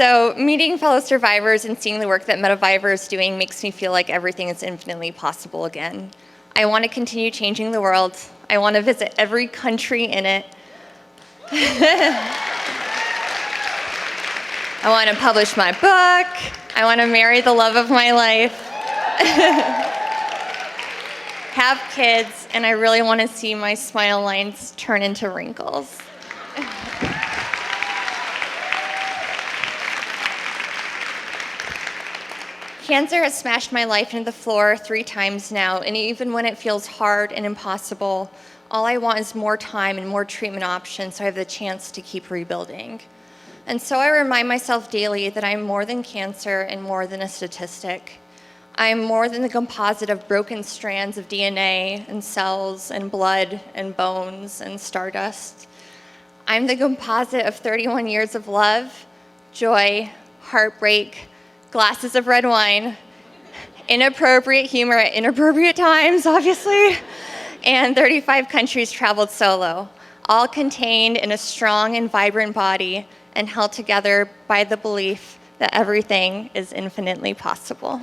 So meeting fellow survivors and seeing the work that Medavivor is doing makes me feel like everything is infinitely possible again. I want to continue changing the world. I want to visit every country in it. I want to publish my book. I want to marry the love of my life. Have kids, and I really want to see my smile lines turn into wrinkles. Cancer has smashed my life into the floor 3 times now, and even when it feels hard and impossible, all I want is more time and more treatment options so I have the chance to keep rebuilding. And so I remind myself daily that I'm more than cancer and more than a statistic. I am more than the composite of broken strands of DNA and cells and blood and bones and stardust. I'm the composite of 31 years of love, joy, heartbreak, glasses of red wine, inappropriate humor at inappropriate times, obviously, and 35 countries traveled solo, all contained in a strong and vibrant body and held together by the belief that everything is infinitely possible.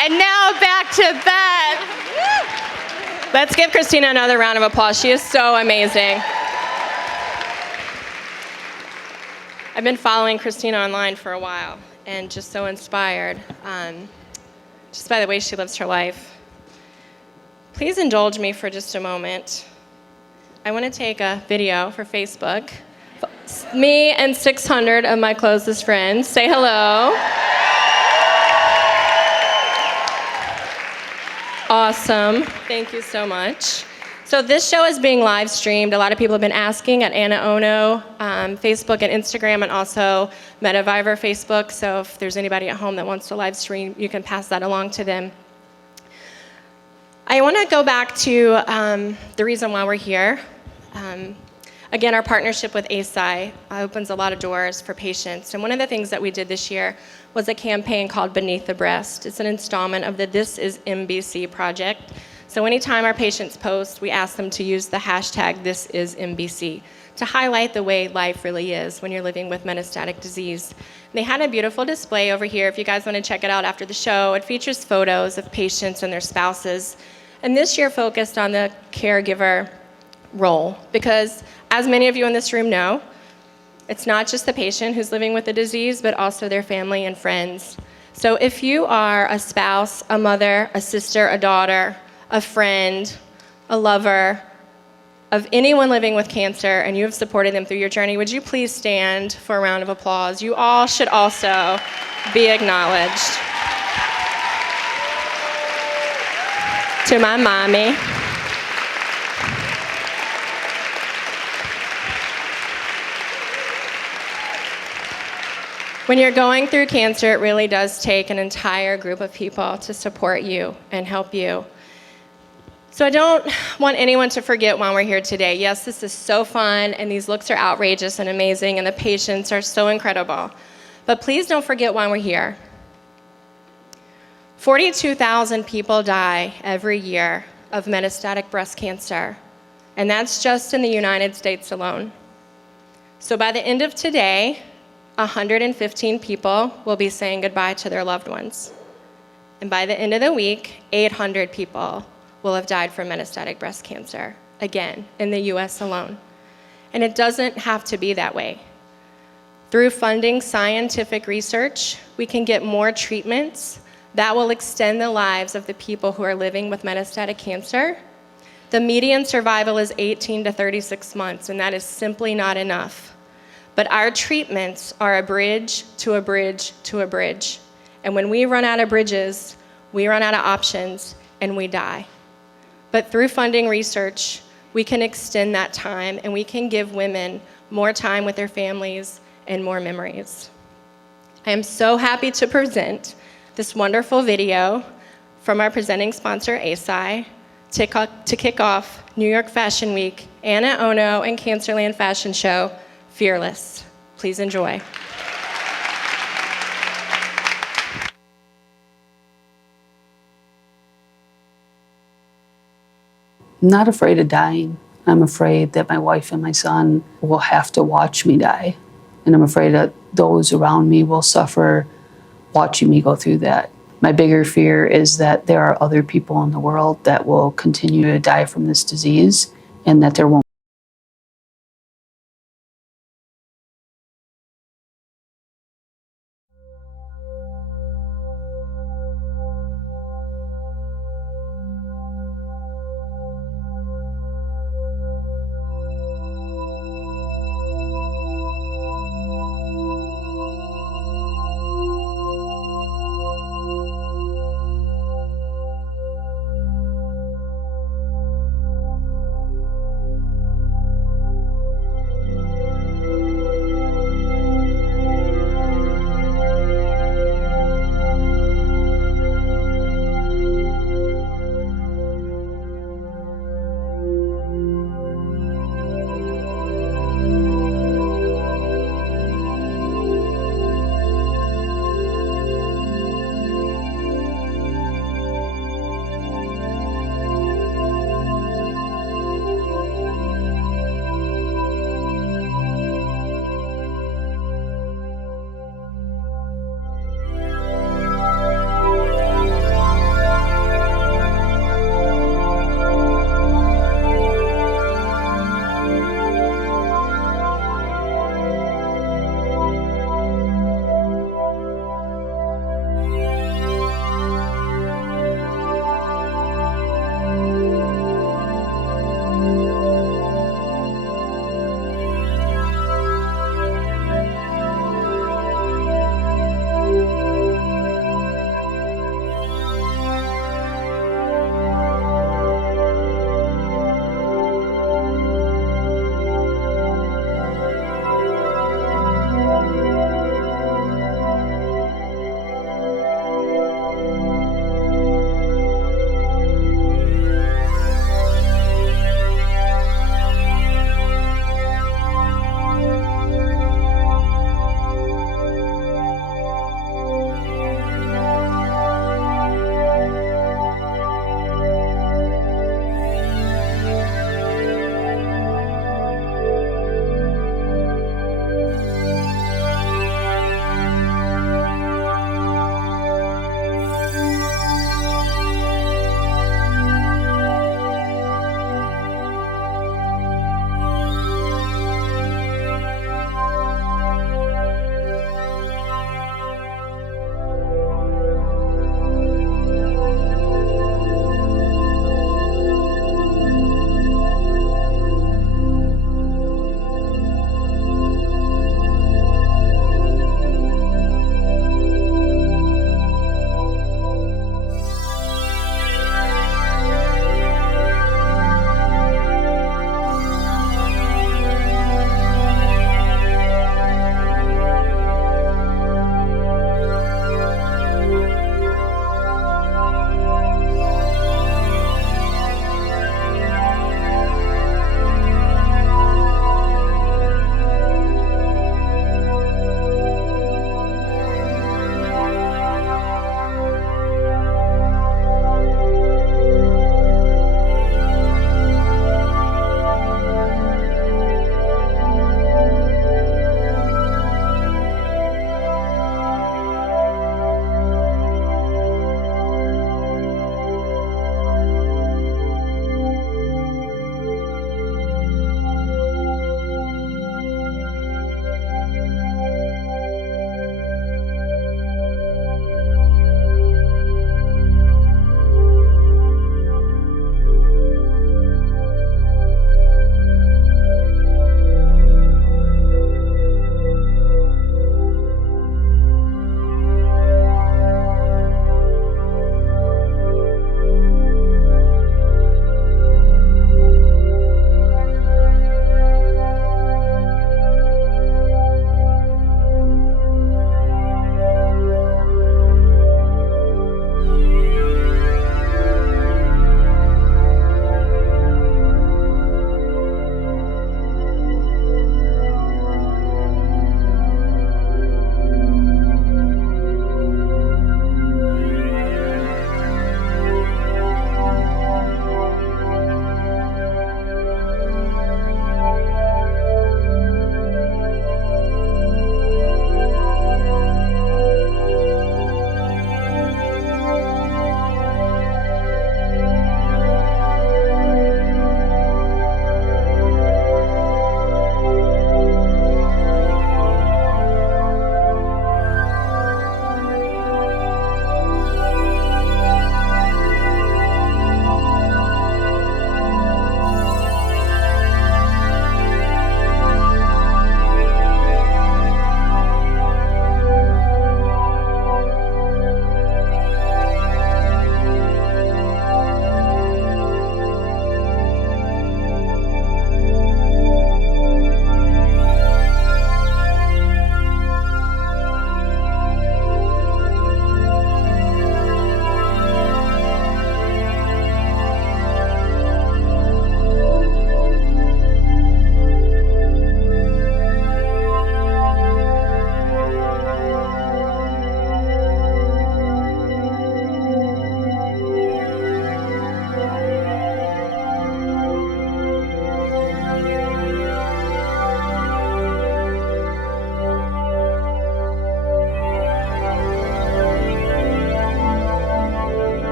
And now back to Beth. Let's give Christina another round of applause. She is so amazing. I've been following Christina online for a while and just so inspired just by the way she lives her life. Please indulge me for just a moment. I want to take a video for Facebook. Me and 600 of my closest friends. Say hello. Awesome. Thank you so much. So this show is being live streamed. A lot of people have been asking at Anna Ono, Facebook and Instagram, and also Medavivor Facebook. So if there's anybody at home that wants to live stream, you can pass that along to them. I want to go back to the reason why we're here. Again, our partnership with ASI opens a lot of doors for patients. And one of the things that we did this year was a campaign called Beneath the Breast. It's an installment of the This Is MBC project. So anytime our patients post, we ask them to use the hashtag This Is MBC to highlight the way life really is when you're living with metastatic disease. They had a beautiful display over here. If you guys want to check it out after the show, it features photos of patients and their spouses. And this year focused on the caregiver role, because as many of you in this room know, it's not just the patient who's living with the disease, but also their family and friends. So if you are a spouse, a mother, a sister, a daughter, a friend, a lover of anyone living with cancer, and you have supported them through your journey, would you please stand for a round of applause? You all should also be acknowledged. To my mommy. When you're going through cancer, it really does take an entire group of people to support you and help you. So I don't want anyone to forget why we're here today. Yes, this is so fun, and these looks are outrageous and amazing, and the patients are so incredible. But please don't forget why we're here. 42,000 people die every year of metastatic breast cancer, and that's just in the United States alone. So by the end of today, 115 people will be saying goodbye to their loved ones. And by the end of the week, 800 people will have died from metastatic breast cancer, again, in the US alone. And it doesn't have to be that way. Through funding scientific research, we can get more treatments that will extend the lives of the people who are living with metastatic cancer. The median survival is 18 to 36 months, and that is simply not enough. But our treatments are a bridge to a bridge to a bridge. And when we run out of bridges, we run out of options and we die. But through funding research, we can extend that time and we can give women more time with their families and more memories. I am so happy to present this wonderful video from our presenting sponsor, ASI, to kick off New York Fashion Week, Anna Ono and Cancerland Fashion Show, Fearless. Please enjoy. I'm not afraid of dying. I'm afraid that my wife and my son will have to watch me die. And I'm afraid that those around me will suffer watching me go through that. My bigger fear is that there are other people in the world that will continue to die from this disease and that there won't.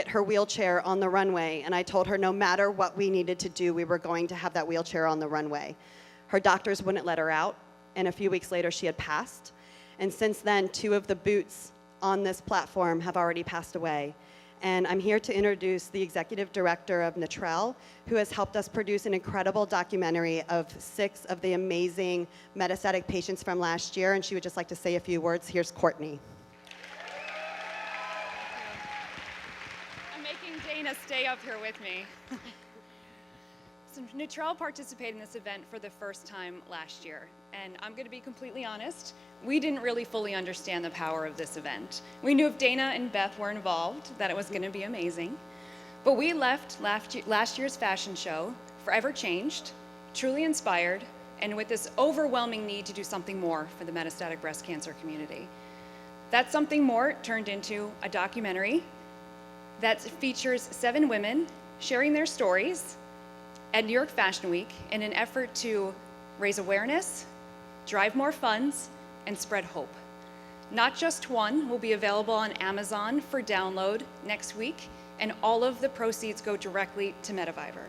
get her wheelchair on the runway, and I told her no matter what we needed to do, we were going to have that wheelchair on the runway. Her doctors wouldn't let her out, and a few weeks later she had passed. And since then, 2 of the boots on this platform have already passed away. And I'm here to introduce the executive director of Natrel, who has helped us produce an incredible documentary of 6 of the amazing metastatic patients from last year, and she would just like to say a few words. Here's Courtney. I'm making Dana stay up here with me. So Natrel participated in this event for the first time last year, and I'm going to be completely honest, we didn't really fully understand the power of this event. We knew if Dana and Beth were involved that it was going to be amazing, but we left last year's fashion show forever changed, truly inspired, and with this overwhelming need to do something more for the metastatic breast cancer community. That something more turned into a documentary that features 7 women sharing their stories at New York Fashion Week in an effort to raise awareness, drive more funds, and spread hope. Not Just One will be available on Amazon for download next week, and all of the proceeds go directly to Mediviver.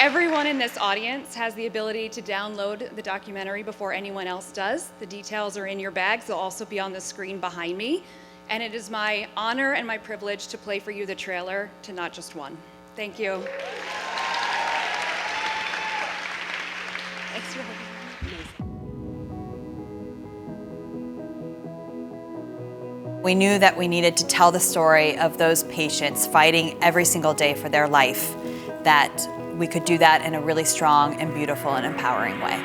Everyone in this audience has the ability to download the documentary before anyone else does. The details are in your bags. They'll also be on the screen behind me. And it is my honor and my privilege to play for you the trailer to Not Just One. Thank you. Thanks for having me. We knew that we needed to tell the story of those patients fighting every single day for their life, that we could do that in a really strong and beautiful and empowering way.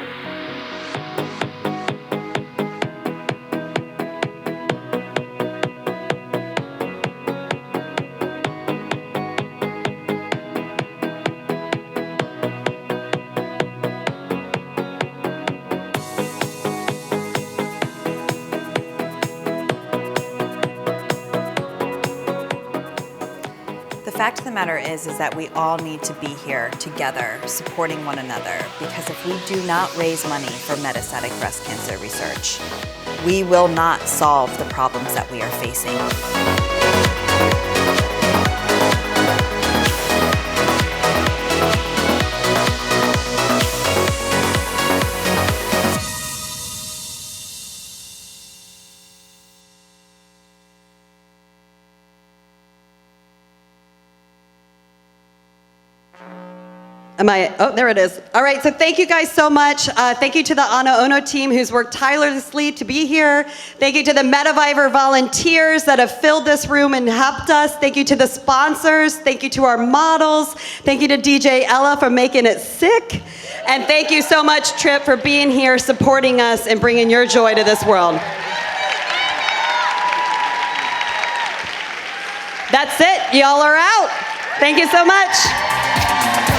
The fact of the matter is that we all need to be here together, supporting one another, because if we do not raise money for metastatic breast cancer research, we will not solve the problems that we are facing. Oh, there it is. All right, so thank you guys so much. Thank you to the Ana Ono team who's worked tirelessly to be here. Thank you to the Mediviver volunteers that have filled this room and helped us. Thank you to the sponsors. Thank you to our models. Thank you to DJ Ella for making it sick. And thank you so much, Trip, for being here, supporting us, and bringing your joy to this world. That's it. Y'all are out. Thank you so much.